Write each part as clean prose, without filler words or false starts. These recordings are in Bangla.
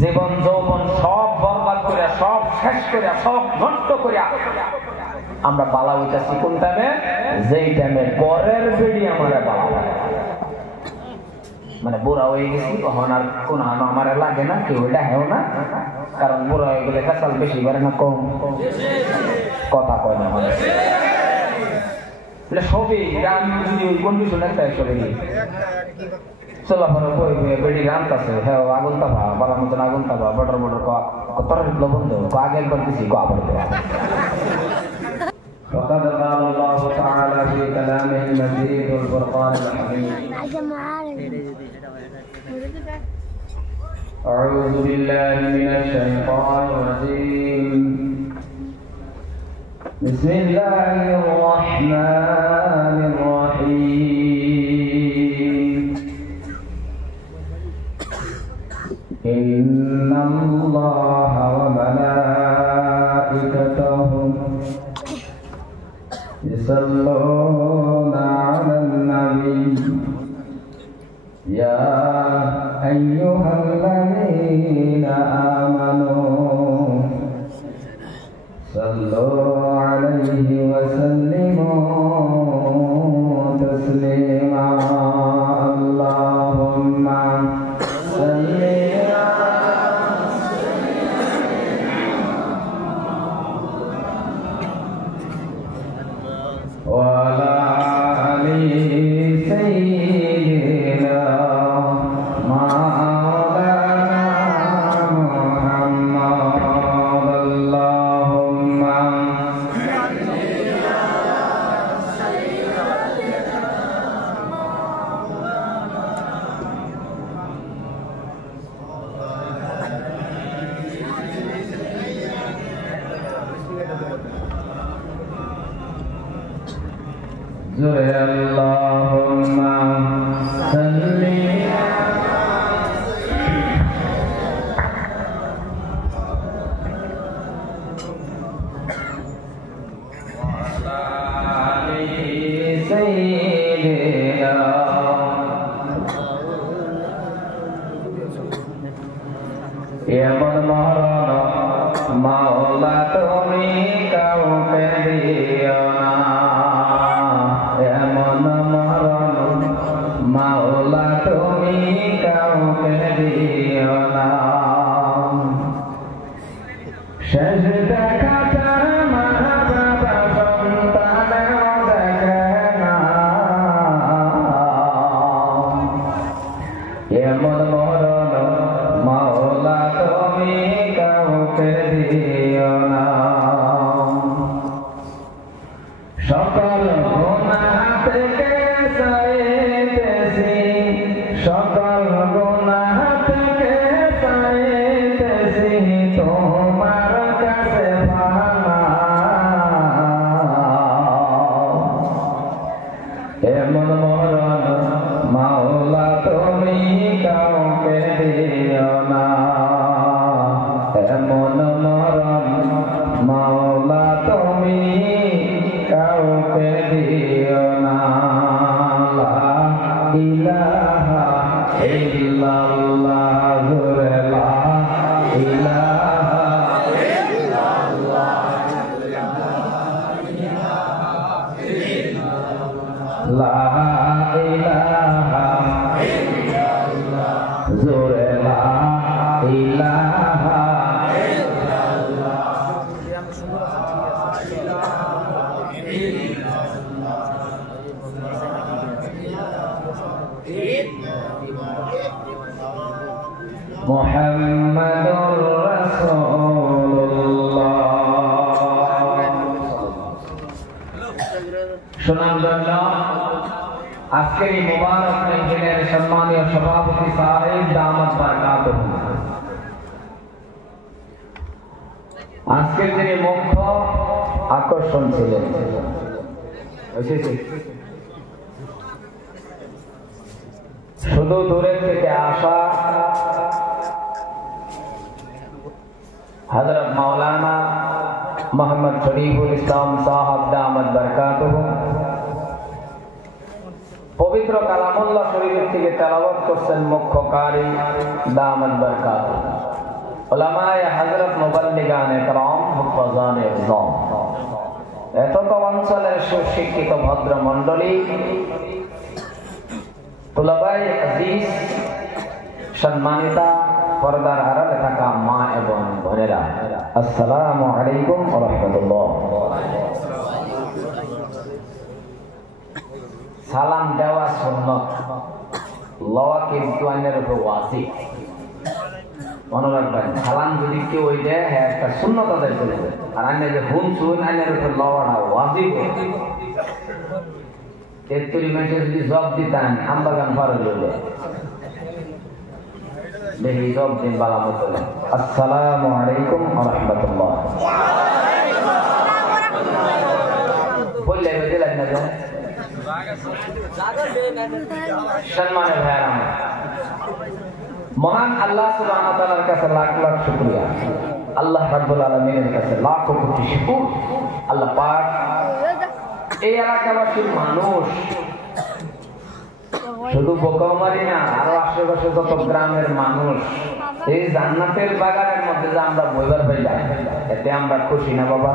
জীবন যৌবন সব বরবাদ করে, সব শেষ করে, সব নষ্ট করে আমরা বালা হইতেছি কোন টাইমে? যেই টাইমে পরের বেড়ি আমরা বালা, মানে বুড়া হয়ে গেছি, তখন আর কোন আমার লাগে না, কেউ এটা হেও না, কারণ বুড়া হয়ে গেলে কাঁচাল বেশি পারে না কম কথা কয় না মানে সবই গ্রাম যদি ওই কন্ডিশন একটা চলে গিয়ে চলাফেরা বই বেড়ি রান্ত আছে, হ্যাঁ আগুন তাপা বালার মতন আগুন তাপা বটর বটর তরের লবণ দেবো আগে একবার দিছি আবার দেওয়া। وقد قال الله تعالى في كلامه المجيد والفرقان الحميد أعوذ بالله من الشيطان الرجيم بسم الله الرحمن الرحيم إن الله وملائكته يصلون على النبي يا أيها الذين آمنوا صلوا عليه وسلموا تسليما اللهم صل وعلى آل سيدنا مولانا محمد اللهم زر اللهم صل وعلى آل سيدنا এমন মরণ মাওলা তুমি কাউকে দিও না, এমন মরণ মাওলা তুমি কাউকে দিও না। শেষ দেখাটা মা বাবা সন্তানেও দেখে না, এমন মরণ মাওলা তুমি কাউকে দিও না। সকল গুনাহ থেকে চাইতেছি, সকল গুনাহ থেকে চাইতেছি তোমার কাছে পানা, এমন মরণ মাওলা তুমি কাউকে দিও না, এমন মরণ মাওলা তুমি কাউকে দিও না। লা ইলাহা ইল্লাল্লাহ, লা ইলাহা ইল্লাল্লাহ, লা ইলাহা ইল্লাল্লাহ, জোরে লা ইলাহা মুহাম্মাদুর রাসূলুল্লাহ। সুনামগঞ্জ আজকের এই মুবারক দিনের সম্মানীয় সভাপতি সাহেব দামাত বারকাতুহু, আজকের দিনে মুখ্য আকর্ষণ ছিলেন শুধু দূরের থেকে আসা হযরত মাওলানা মোহাম্মদ শরীফুল ইসলাম সাহেব দামাত বারকাতুহু পবিত্র কালামুল্লাহ শরীফের থেকে তেলাওয়াত করছেন মুখ্য কারি দামাত বারকাতুহু। উলামায়ে হযরত মুবাল্লিগানে کرام হুফাজানে ইসলাম এত তো অঞ্চলের সুশিক্ষিত ভদ্র মণ্ডলী তুলাবায়ে আজিজ সম্মানিতা পর্দার আড়ালে থাকা মা এবং বোনেরা আসসালামু আলাইকুম ওয়া রাহমাতুল্লাহ। সালাম দেওয়া সুন্নাত, লওয়া কিন্তু আইনের উপর ওয়াজিব। মনে রাখবেন, সালাম যদি কেউ ওই দেয় হ্যাঁ একটা সুন্নাত আদায় করে দেয়, আর আইনে যে হুন শুন আইনের উপর লওয়াটা ওয়াজিব। তেত্তরি মিনিটে যদি জব দিতেন আমবাগান পারে লইলে দেখি জব দিন বালা মতো। আসসালামু আলাইকুম ওয়া রাহমাতুল্লাহ বললে দিলেন না যে সম্মানের ভাইয়েরা, মহান আল্লাহ সুবহানাহু ওয়া তাআলার কাছে লাখ লাখ শুকরিয়া, আল্লাহ রাব্বুল আলামিনের কাছে লাখ কোটি শুকর। আল্লাহ পাক এই এলাকাবাসীর মানুষ শুধু বোকামারি না, আরো আশেপাশে যত গ্রামের মানুষ এই জান্নাতের বাগানের মধ্যে যে আমরা বইবার পাইলাম, এতে আমরা খুশি না বাবা?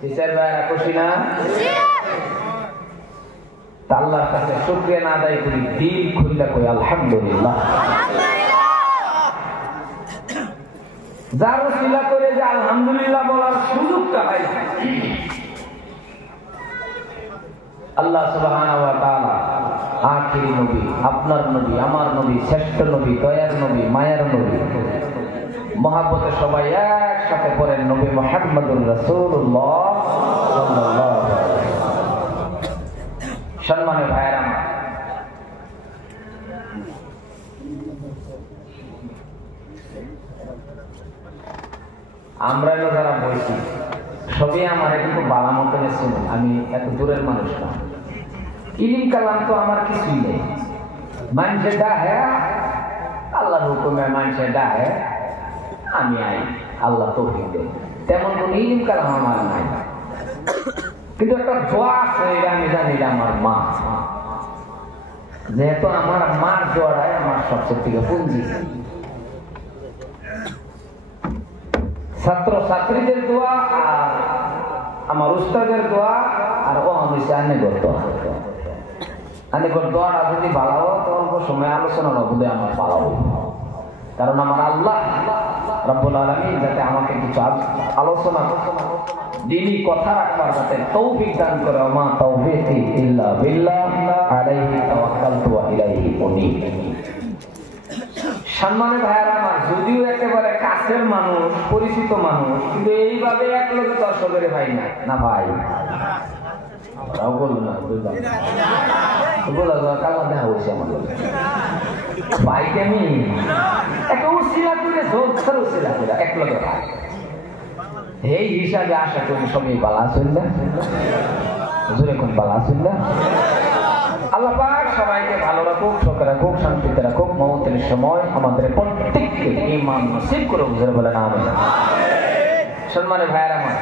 টিচার ভাইরা খুশি না? আল্লাহর কাছে শুকরিয়া না আদায় করি, দিল খুলে কই আলহামদুলিল্লাহ। যার ওসিলা করে যে আলহামদুলিল্লাহ বলার সুযোগটা পাই আল্লাহ সুবহানাহু ওয়া তাআলা আখিরি নবী, আপনার নবী, আমার নবী, শ্রেষ্ঠ নবী, দয়ার নবী, মায়ার নবী, মহব্বতে সবাই একসাথে পড়েন নবী মুহাম্মদুর রাসূলুল্লাহ সাল্লাল্লাহু আলাইহি ওয়াসাল্লাম। সম্মানের ভাইয়েরা, আমরা যারা বলছি সবই আমার কিন্তু বালা মতো শুনুন, আমি এত দূরের মানুষ না, ইলিম কালাম তো আমার কিছুই নেই। মানুষের ডাহে আল্লাহর হুকুমে, মানুষের ডাহে আমি আই, আল্লাহ তৌফিক দেন, তেমন কোন ইলিম কালাম আমার নাই। কিন্তু একটা দোয়া আছে, এটা আমি জানি, আমার মা, যেহেতু আমার মার দোয়াটাই আমার সবচেয়ে থেকে পুঁজি। ছাত্র ছাত্রীদের দোয়া আর আমার উস্তাদের দোয়া আর ও হইছে আনেগর দোয়া। আনেগর দোয়াটা যদি ভালো হয় তো অল্প সময় আলোচনার অবধি আমার ভালো হবে, কারণ আমার আল্লাহ রাব্বুল আলামিন যাতে আমাকে কিছু আলোচনা দিনই কথা রাখবার যাতে তৌফিক দান করে। মা তাওফীকি ইল্লা বিল্লাহ আলাইহি তাওয়াক্কালতু ওয়া ইলাইহি উনীব। সম্মানের ভাইয়েরা আমার, যদিও একেবারে কাছের মানুষ, পরিচিত মানুষ, কিন্তু এইভাবে এক লোক দর্শকের ভাই না, না ভাই কালা দেখা হয়েছে আমাদের ভাইকে আমি একটা উশিলা করে ঝোঁকার উশিলা করে এক লোকের ভাই, এই হিসাবে আশা করি সবই বালা আছেন না, হুজুর এখন বালা আছেন না। আল্লাহ পাক সবাইকে ভালো রাখুক, সুখে রাখুক, শান্তিতে রাখুক, মওতের সময় আমাদের প্রত্যেককে ঈমান নসিব করে হুজুর বলেন আমিন। সম্মানের ভাইয়েরা আমার,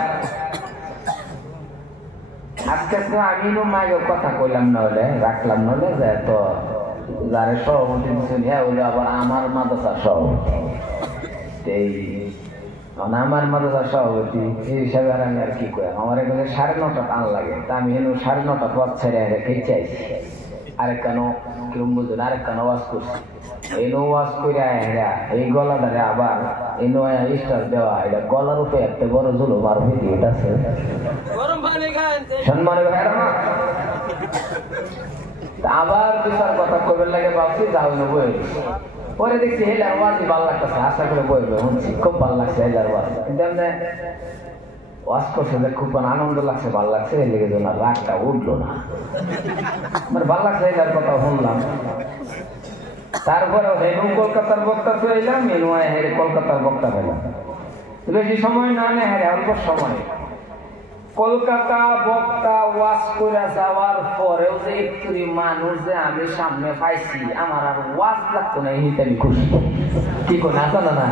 আজকে তো আমি মায়ের কথা কইলাম না হলে, রাখলাম না হলে, যে তো যারে সভাপতি শুনি হইলে আবার আমার মাদ্রাসা সভাপতি, আমার মাদ্রাসা সভাপতি এই হিসাবে আর আমি আর কি করি, আমার এখানে 9:30 টান লাগে, তা আমি এনে 9:30 পথ ছেড়ে রেখে চাইছি। আরেক কেন কিরম বুঝুন, আরেক কেন ওয়াজ করছি, এনো ওয়াজ করে এই গলা ধরে আবার এনো স্টার দেওয়া, এটা গলার উপরে একটা বড় জুলো মার ভিডিওটা আছে। সম্মানের ভাইরা আবার বিচার কথা কবে লাগে ভাবছি, যাও না বই পরে দেখছি হেলার ওয়াজই ভালো লাগতেছে, আশা করে বইবে শুনছি, খুব ভালো লাগছে হেলার ওয়াজ। কিন্তু এমনি ওয়াজ করছে যে খুব আনন্দ লাগছে, ভালো লাগছে, এই লেগে না রাগটা উঠলো না, আমার ভালো লাগছে হেলার কথা শুনলাম। তারপরে হেনু কলকাতার বক্তা তো এলাম, মেনু হেরে কলকাতার বক্তা পেলাম, বেশি সময় না নেই, হ্যাঁ অল্প সময় কলকাতা বক্তা ওয়াজ করে যাওয়ার পরেও যে একটু মানুষ যে আমি সামনে পাইছি, আমার আর ওয়াজ লাগতো না, এই আমি খুশি। কি করে না জানা না,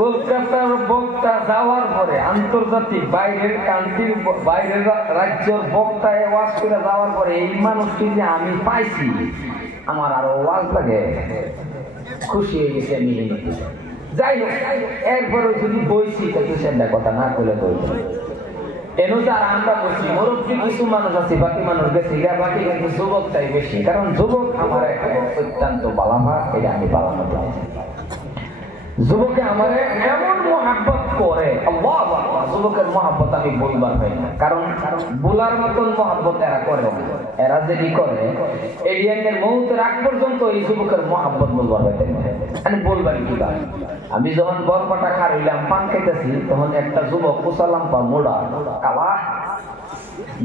কলকাতার বক্তা যাওয়ার পরে আন্তর্জাতিক বাইরের কান্ট্রির বাইরের রাজ্যের বক্তায় ওয়াজ করে যাওয়ার পরে এই মানুষটি যে আমি পাইছি, আমার আরো ওয়াজ লাগে। খুশি হয়ে গেছে নিয়ে নিতে। যাই হোক, এরপরে যদি বইছি তাহলে সেটা কথা না করলে বলবো এনো যার আমরা বলছি মুরব্বী কিছু মানুষ আছে, বাকি মানুষ গেছি, বাকি কিন্তু যুবকটাই বেশি। কারণ যুবক আমার অত্যন্ত বালামা, এটা আমি বালামা দিয়েছি। যুবকে আমার এমন মহাব্বত করে, আল্লাহ যুবকের মহাব্বত আমি বলবার পাই না। কারণ বলার মতন মহাব্বত এরা করে না। এরা যদি করে এলিয়ানের মৌতের আগ পর্যন্ত এই যুবকের মহাব্বত বলবার পাইতে না। আমি বলবার কি বা, আমি যখন বরপাটা খার হইলাম পান খাইতেছি, তখন একটা যুবক কুসালাম পা মোড়া কালা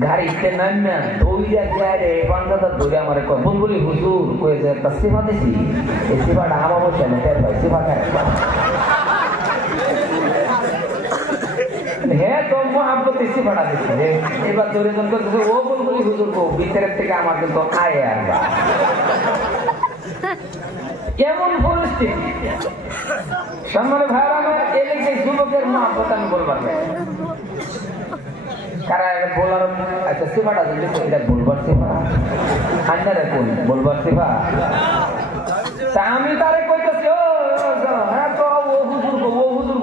গাড়িতে নাম না দৌড়িয়া যায় রে, পান্ডাটা দৌড়ে আমার বলবলি হুজুর কয়ে যে একটা সেবা দিছি, এই সেবাটা আমার বসে না টের পাই সেবা খায়। হ্যাঁ তো মহাব্বতে সেবাটা দিচ্ছে রে, এবার দৌড়ে যখন করতেছে ও বলবলি হুজুর কো ভিতরের থেকে আমার কিন্তু খায় আর কেমন পরিস্থিতি। সম্মানে ভাইরা আমার এলাকায় যুবকের মহাব্বত আমি বলবার না। কারা বলার আচ্ছা সেবাটা যদি এটা বলবার সেবা আন্ডারে কোন বলবার সেবা, তা আমি তারে কইতেছি ও হ্যাঁ তো ও হুজুর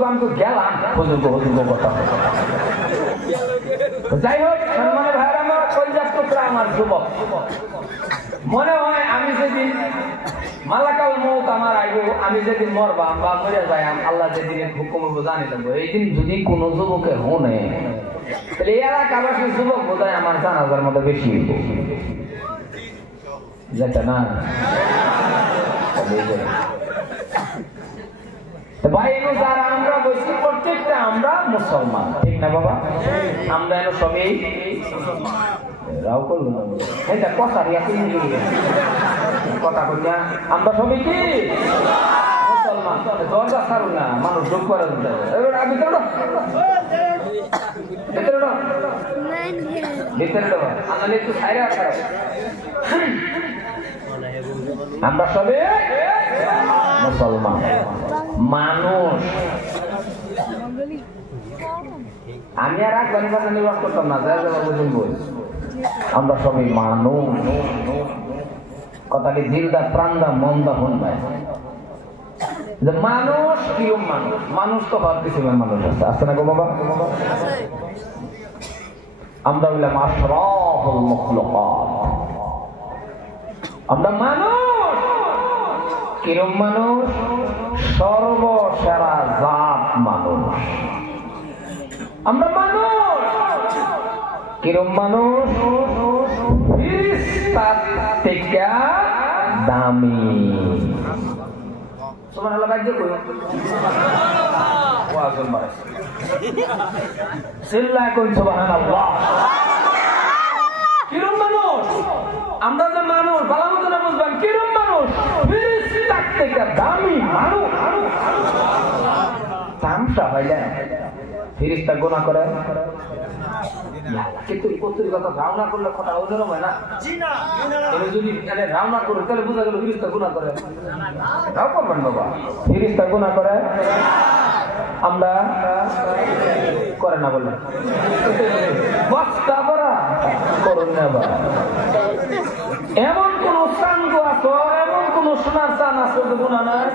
আমি তো গেলাম হুজুর কথা। যাই হোক সম্মানে ভাইরা আমার কইজাত টুকরা আমার যুবক, মনে হয় আমি যেদিন মালাকাল মৌত আমার আইব, আমি যেদিন মরবাম বা মরে যাই, আল্লাহ যেদিন হুকুম জানি দেবো, এই দিন যদি কোন যুবকে হনে তাহলে এলাকাবাসীর যুবক বোধ হয় আমার জানাজার মতো বেশি যেটা না ভাই। যারা আমরা বলছি প্রত্যেকটা আমরা মুসলমান, ঠিক না বাবা? আমরা এনে সবই রাও করলো না এটা কথা কথা বলছি, আমরা সবই কি মুসলমান। দরজা ছাড়ুন না, মানুষ ঢুক করে আমরা সবে মুসলমান মানুষ। আমি আর আফগানি ভাষা নির্বাহ করতাম না, যা যাবো বুঝুন বই, আমরা সবাই মানুষ। কথাটি দিলদা প্রাণদা মন্দা হন ভাই, যে মানুষ কিরম মানুষ, মানুষ তো হওয়ার কিসিমের মানুষ আছে, আছে না গো বাবা? আমরা বললাম আশরাফুল মাখলুকাত, আমরা মানুষ। কিরম মানুষ? সর্বসেরা জাত মানুষ। আমরা মানুষ কিরম মানুষ? ফেরেশতার থেকে দামি। সুবহানাল্লাহ ভাগ্য কই ওয়া সুবহানাল্লাহ সিল্লা কোন সুবহানাল্লাহ। কিরম মানুষ? আমরা যে মানুষ ভালো মতো না বুঝবেন কিরম মানুষ? ফেরেশতার থেকে দামি মানুষ। তামসা ভাইলা ফেরেশতা গুনাহ করে কিন্তু কতই কথা রাওনা করলে কথা ওদের হয় না। জি না, যদি মানে রাওনা করে তাহলে বুঝা গেল ফেরেশতা গুনাহ করে। রাও করবেন বাবা, ফেরেশতা গুনাহ করে আমরা করে না বললেন বস্তা ভরা করুন না বাবা। এমন কোন চান্দ আছে, এমন কোন সোনার চান আছে যে গুনাহ নাই?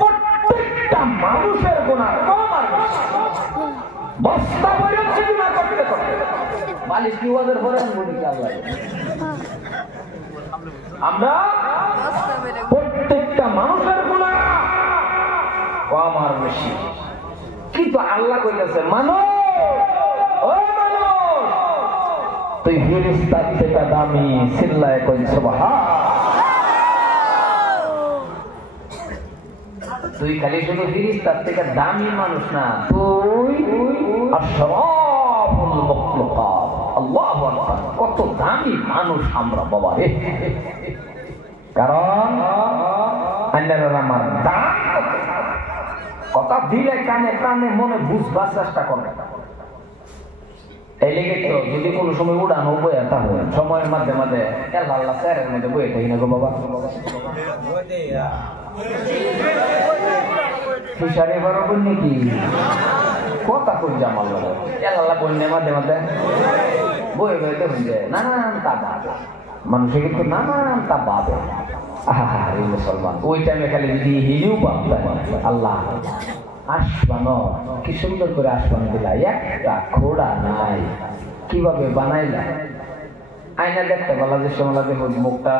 প্রত্যেকটা মানুষের গুনাহ কম আর বস্তা ভরে গুনাহ করতে করতে বালিশ কি ওদের ভরে বলি কি আল্লাহ। আমরা প্রত্যেকটা মানুষের গুনাহ কম আর বেশি, কিন্তু আল্লাহ কইতেছে মানুষ ও মানুষ তুই ফেরেশতার থেকে দামি। চিল্লায় কই সুবহান। তুই খালি শুধু ফেরেশতার থেকে দামি মানুষ না, তুই আশরাফুল মাখলুকাত। আল্লাহু আকবার, কত দামি মানুষ আমরা বাবা রে। কারণ আল্লাহর আমার দাম কথা দিলে কানে কানে মনে বুঝবার চেষ্টা করে। এই লেগে তো যদি কোনো সময় উড়ানো বইয়া তাহলে সময়ের মাঝে মাঝে আল্লাহ স্যারের মধ্যে বইয়ে থাকি না গো বাবা। ফিশারি বড় বন্যে কি কথা কই জামাল আল্লাহ বন্যে মাঝে মাঝে বইয়ে বইতে হয়ে যায় নানান তা বাবা, মানুষের কিন্তু নানান তা বাবা। আরে মুসলমান ওই টাইমে খালি যদি হিলিও পাবতাম আল্লাহ আসবানো কি সুন্দর করে আসবানো দিলা একটা খোড়া নাই কিভাবে বানাইলা আয়না দেখতে বলা যে সমলা দেখো মুখটা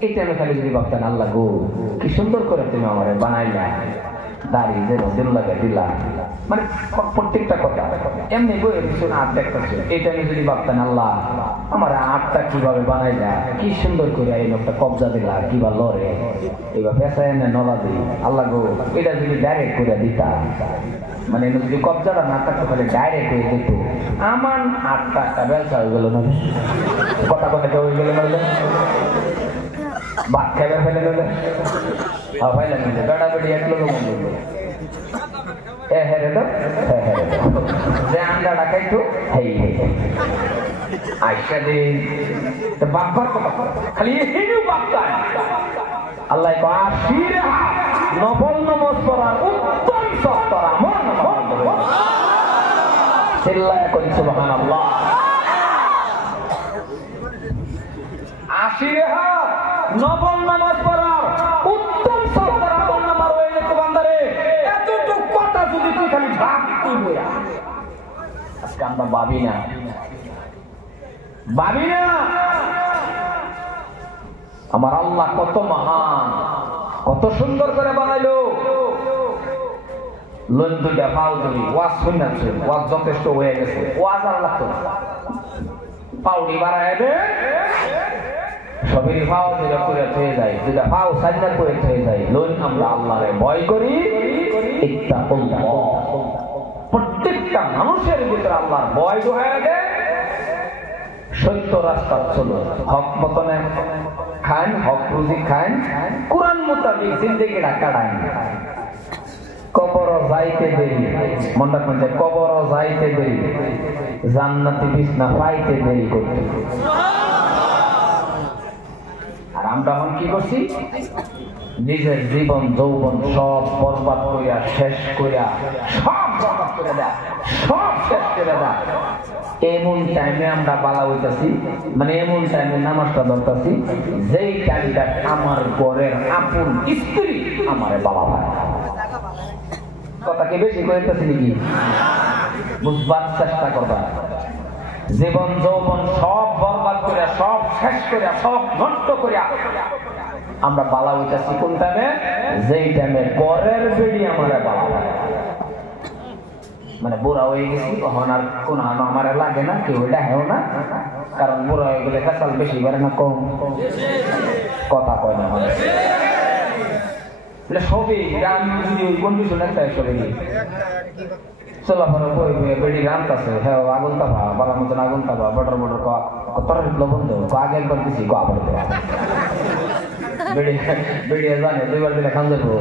এই টাইমে খালি যদি ভাবতেন আল্লাহ গো কি সুন্দর করে তুমি আমার বানাইলা দাড়ি যে দিল লাগে দিলা মানে প্রত্যেকটা কথা এমনি বই কিছু না আট দেখতেছে এই টাইমে যদি ভাবতেন আল্লাহ আমার আটটা কিভাবে বানাইলা কি সুন্দর করে এই লোকটা কবজা দিলা কিবা লড়ে এবার পেশায় এনে নলা দিই আল্লাহ গো এটা যদি ডাইরেক্ট করে দিতা মানে যদি কবজাটা না থাকতো তাহলে ডাইরেক্ট হয়ে যেত আমার আটটা একটা ব্যবসা হয়ে গেল না কথা কথা হয়ে গেল নইলে ভাত খাইবার ফেলে গেলে ফাইলে নিলে বেড়া বেড়ি এক লোক বন্ধু যে আন্ডাটা খাইতো হেই আইসা দিন বাপবার কথা খালি হেঁটেও বাপতায় আল্লাহ নফল নমাজ পড়ার উত্তম সত্তর আমার চিল্লায় কই সুবহানাল্লাহ 80 রেহাত নফল নামাজ পড়ার উত্তম সত্তর আমল নামার হয়ে যেত বান্দারে এতটুকু কথা যদি তুই খালি ভাবতি বইয়া আজকে আমরা ভাবি না আমার আল্লাহ কত মহান কত সুন্দর করে বানাইলো লোন দুইটা পাও ধরি ওয়াজ শুনছে ওয়াজ যথেষ্ট হয়ে গেছে ওয়াজ আর লাগতো পাউডি বাড়ায় দে সবই পাও যেটা করে হয়ে যায় দুটা পাও সাজা করে হয়ে যায় লোন আমরা আল্লাহরে ভয় করি প্রত্যেকটা মানুষের ভিতরে আল্লাহর ভয় হয়ে যায় সত্য রাস্তা চলো হক মতনে খান হক রুজি খান কোরআন মোতাবেক জিন্দেগিটা কাটায় কবর যাইতে দেরি মনটা মনে কবর যাইতে দেরি জান্নাতি বিছনা পাইতে দেরি করতে আর আমরা এখন কি করছি নিজের জীবন যৌবন সব বরবাদ করিয়া শেষ করিয়া সব বরবাদ করে দেয় সব শেষ করে দেয় এমন টাইমে আমরা বালা হইতাছি মানে এমন টাইমে নামাজটা ধরতাছি যেই টাইমটা আমার ঘরের আপন স্ত্রী আমারে বাবা ভাই কথা কি বেশি কইতাছি নাকি বুঝবার চেষ্টা করবা জীবন যৌবন সব বরবাদ করিয়া সব শেষ করিয়া সব নষ্ট করিয়া আমরা বালা হইতাছি কোন টাইমে যেই টাইমে ঘরের বেড়ি আমারে বালা ভাই মানে বুড়া হয়ে গেছি তখন আর কোন আমার লাগে না কেউ এটা হেও না কারণ বুড়া হয়ে গেলে ফেসাল বেশি করে না কম কথা কয় না মানে সবই আমি যদি ওই কন্ডিশন একটা চলে গিয়ে চলাফেরা বই বেড়ি রান্ত আছে হ্যাঁ আগুন তাপা বালার মতন আগুন তাপা বটর বটর তরের লবণ দেবো আগে একবার দিছি আবার দেবো বেড়িয়ে জানে দুইবার দিলে খান দেবো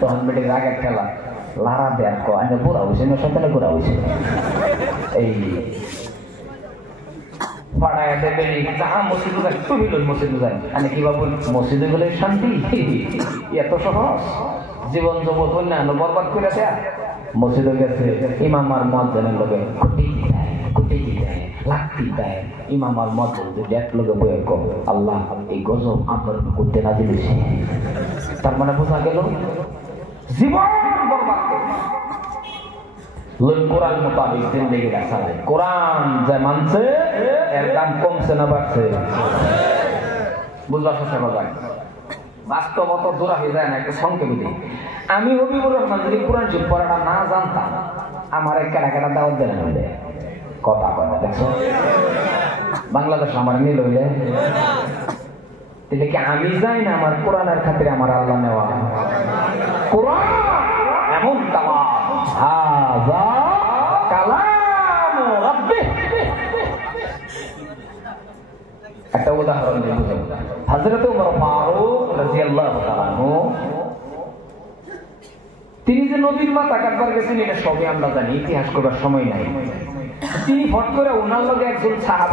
তখন বেড়ির আগের খেলা লারা দেয় কয় বুড়া হয়েছে না সন্তানে বুড়া হয়েছে এই পাড়ায় বেড়ি যাহা মসজিদ যায় তুমি মসজিদ যায় আমি কি ভাবো মসজিদে গেলে শান্তি এত সহজ জীবন জগৎ অন্যান্য বরবাদ করে দেয়া মসজিদে গেছে ইমাম আর মুয়াজ্জিনের লগে কুটি দেয় লাঠি দেয় ইমাম আর মুয়াজ্জিন যদি এক লগে বয়ে কয় আল্লাহ এই গজব আমার করতে নাজিল হয়েছে তার মানে বোঝা গেল জীবন বরবাদ করে কোরআন মোতাবেক জিন্দেগিটা চালায় কোরআন যে মানছে এর দাম কমছে না বাড়ছে বুঝবার চেষ্টা করবেন বাস্তবত জোড়া হয়ে যায় না একটা সংক্ষেপে দিই আমি হবিবুর রহমান যদি কোরআন শরীফ পড়াটা না জানতাম আমার কেনা কেনা দাওয়াত দেন হইলে কথা কয় না দেখছো বাংলাদেশ আমার মিল হইলে কি আমি যাই না আমার কোরআনের খাতিরে আমার আল্লাহ নেওয়া কোরআন এমন তামাম হাযা কালাম রাব্বি একটা উদাহরণ দিয়ে বুঝুন হযরত ওমর ফারুক রাদিয়াল্লাহু তাআলা আনহু তিনি যে নবীর মাথা কাটবার গেছেন এটা সবই আমরা জানি ইতিহাস করার সময় নাই তিনি ফট করে ওনার লগে একজন সাহাবা